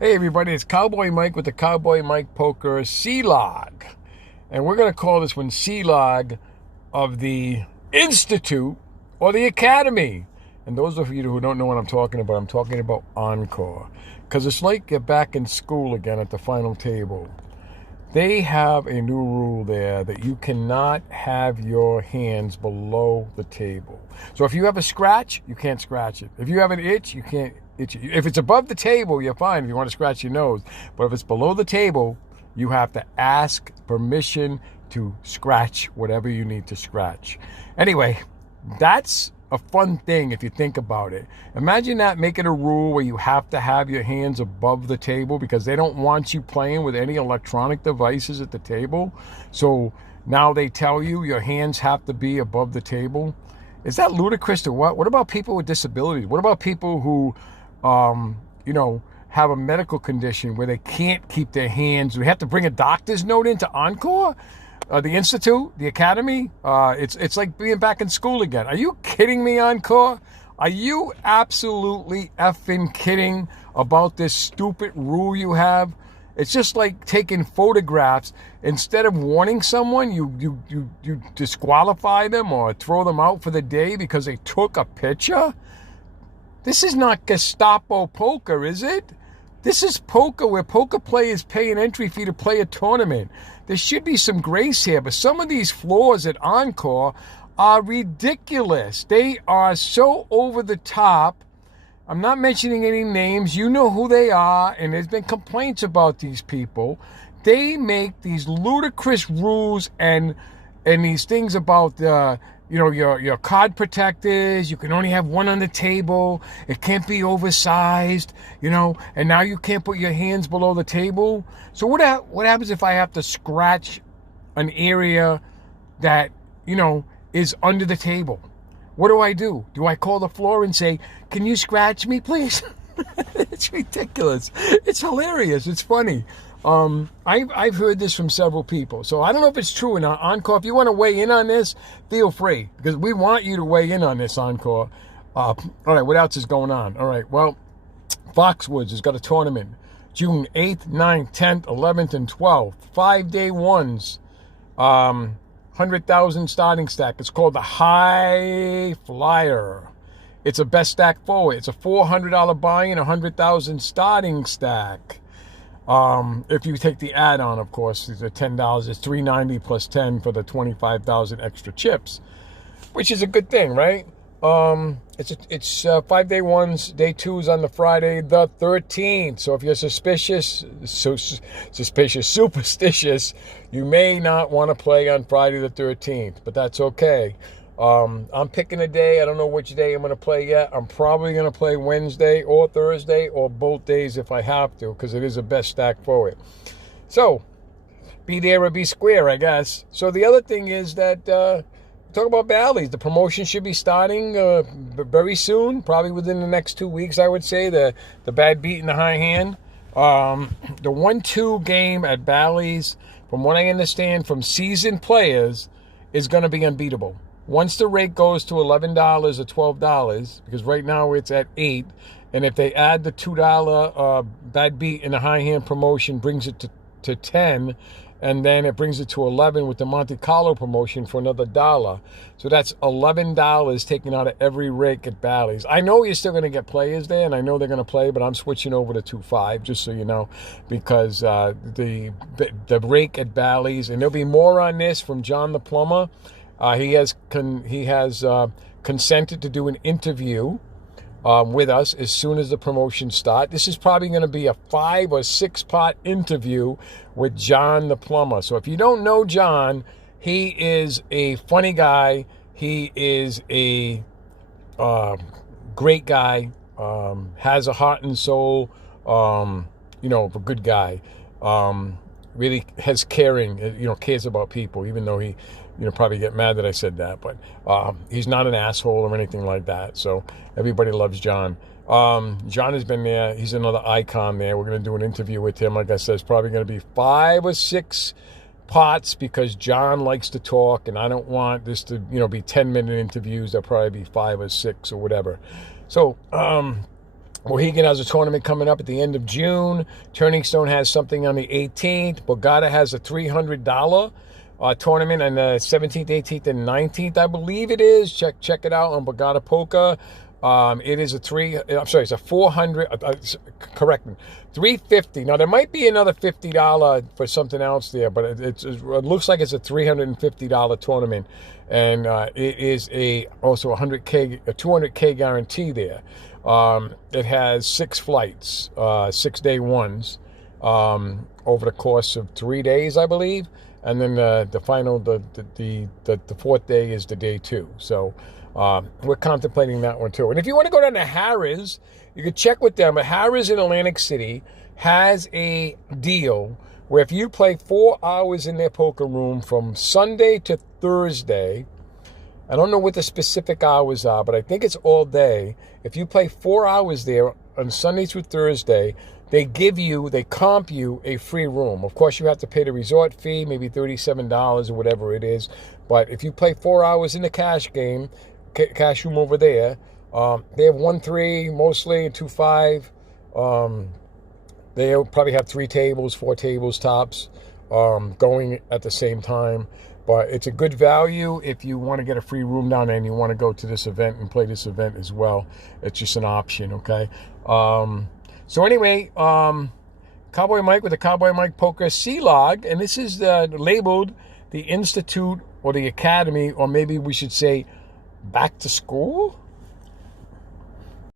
Hey everybody, it's Cowboy Mike with the Cowboy Mike Poker C-Log. And we're going to call this one C-Log of the Institute or the Academy. And those of you who don't know what I'm talking about Encore. Because it's like you're back in school again at the final table. They have a new rule there that you cannot have your hands below the table. So if you have a scratch, you can't scratch it. If you have an itch, you can't itch it. If it's above the table, you're fine if you want to scratch your nose. But if it's below the table, you have to ask permission to scratch whatever you need to scratch. Anyway, that's a fun thing if you think about it. Imagine that, make it a rule where you have to have your hands above the table because they don't want you playing with any electronic devices at the table. So now they tell you your hands have to be above the table. Is that ludicrous or what? What about people with disabilities? What about people who, have a medical condition where they can't keep their hands? We have to bring a doctor's note into Encore? The Institute, the Academy, it's like being back in school again. Are you kidding me, Encore? Are you absolutely effing kidding about this stupid rule you have? It's just like taking photographs. Instead of warning someone, you disqualify them or throw them out for the day because they took a picture? This is not Gestapo poker, is it? This is poker where poker players pay an entry fee to play a tournament. There should be some grace here, but some of these floors at Encore are ridiculous. They are so over the top. I'm not mentioning any names. You know who they are, and there's been complaints about these people. They make these ludicrous rules and these things about your card protectors. You can only have one on the table. It can't be oversized, and now you can't put your hands below the table. So what happens if I have to scratch an area that, is under the table? What do? Do I call the floor and say, "Can you scratch me, please?" It's ridiculous. It's hilarious. It's funny. I've heard this from several people, so I don't know if it's true or not. Encore, if you want to weigh in on this, feel free, because we want you to weigh in on this, Encore. All right, what else is going on? All right, well, Foxwoods has got a tournament, June 8th, 9th, 10th, 11th, and 12th. 5-day ones, 100,000 starting stack. It's called the High Flyer. It's a best stack forward. It's a $400 buy-in, 100,000 starting stack. If you take the add-on, of course, it's $10. It's $390 plus 10 for the 25,000 extra chips, which is a good thing, right? It's 5-day ones. Day 2 is on the Friday, the 13th. So if you're superstitious, you may not want to play on Friday the 13th, but that's okay. I'm picking a day. I don't know which day I'm going to play yet. I'm probably going to play Wednesday or Thursday or both days if I have to, because it is a best stack forward. So, be there or be square, I guess. So the other thing is that, talk about Bally's. The promotion should be starting very soon, probably within the next 2 weeks, I would say. The bad beat and the high hand. The 1-2 game at Bally's, from what I understand from seasoned players, is going to be unbeatable. Once the rate goes to $11 or $12, because right now it's at $8, and if they add the $2 bad beat in the high hand promotion, brings it to $10, and then it brings it to $11 with the Monte Carlo promotion for another $1. So that's $11 taken out of every rake at Bally's. I know you're still going to get players there, and I know they're going to play, but I'm switching over to 2-5, just so you know, because the rake at Bally's, and there'll be more on this from John the Plumber. He has consented to do an interview with us as soon as the promotions start. This is probably going to be a 5 or 6 part interview with John the Plumber. So if you don't know John, he is a funny guy. He is a great guy. Has a heart and soul. A good guy. Really has cares about people, even though he probably get mad that I said that, but he's not an asshole or anything like that. So everybody loves John. John has been there. He's another icon there. We're going to do an interview with him. Like I said, it's probably going to be 5 or 6 parts because John likes to talk, and I don't want this to, be 10-minute interviews. There'll probably be 5 or 6 or whatever. So Mohegan has a tournament coming up at the end of June. Turning Stone has something on the 18th. Borgata has a $300 tournament on the 17th, 18th, and 19th, I believe it is. Check it out on Borgata Polka. It is it's a 400, correct me, 350. Now, there might be another $50 for something else there, but it looks like it's a $350 tournament. And it is also a 200K guarantee there. It has 6 flights, 6-day ones, over the course of 3 days, I believe. And then the final, the 4th day is the day 2. So we're contemplating that one too. And if you want to go down to Harrah's, you can check with them. But Harrah's in Atlantic City has a deal where if you play 4 hours in their poker room from Sunday to Thursday, I don't know what the specific hours are, but I think it's all day. If you play 4 hours there on Sunday through Thursday, they comp you a free room. Of course, you have to pay the resort fee, maybe $37 or whatever it is. But if you play 4 hours in the cash room over there, they have 1-3 mostly and 2-5. They'll probably have 3 tables, 4 tables tops going at the same time. But it's a good value if you want to get a free room down there and you want to go to this event and play this event as well. It's just an option, okay? So anyway, Cowboy Mike with the Cowboy Mike Poker C-Log, and this is labeled the Institute or the Academy, or maybe we should say back to school.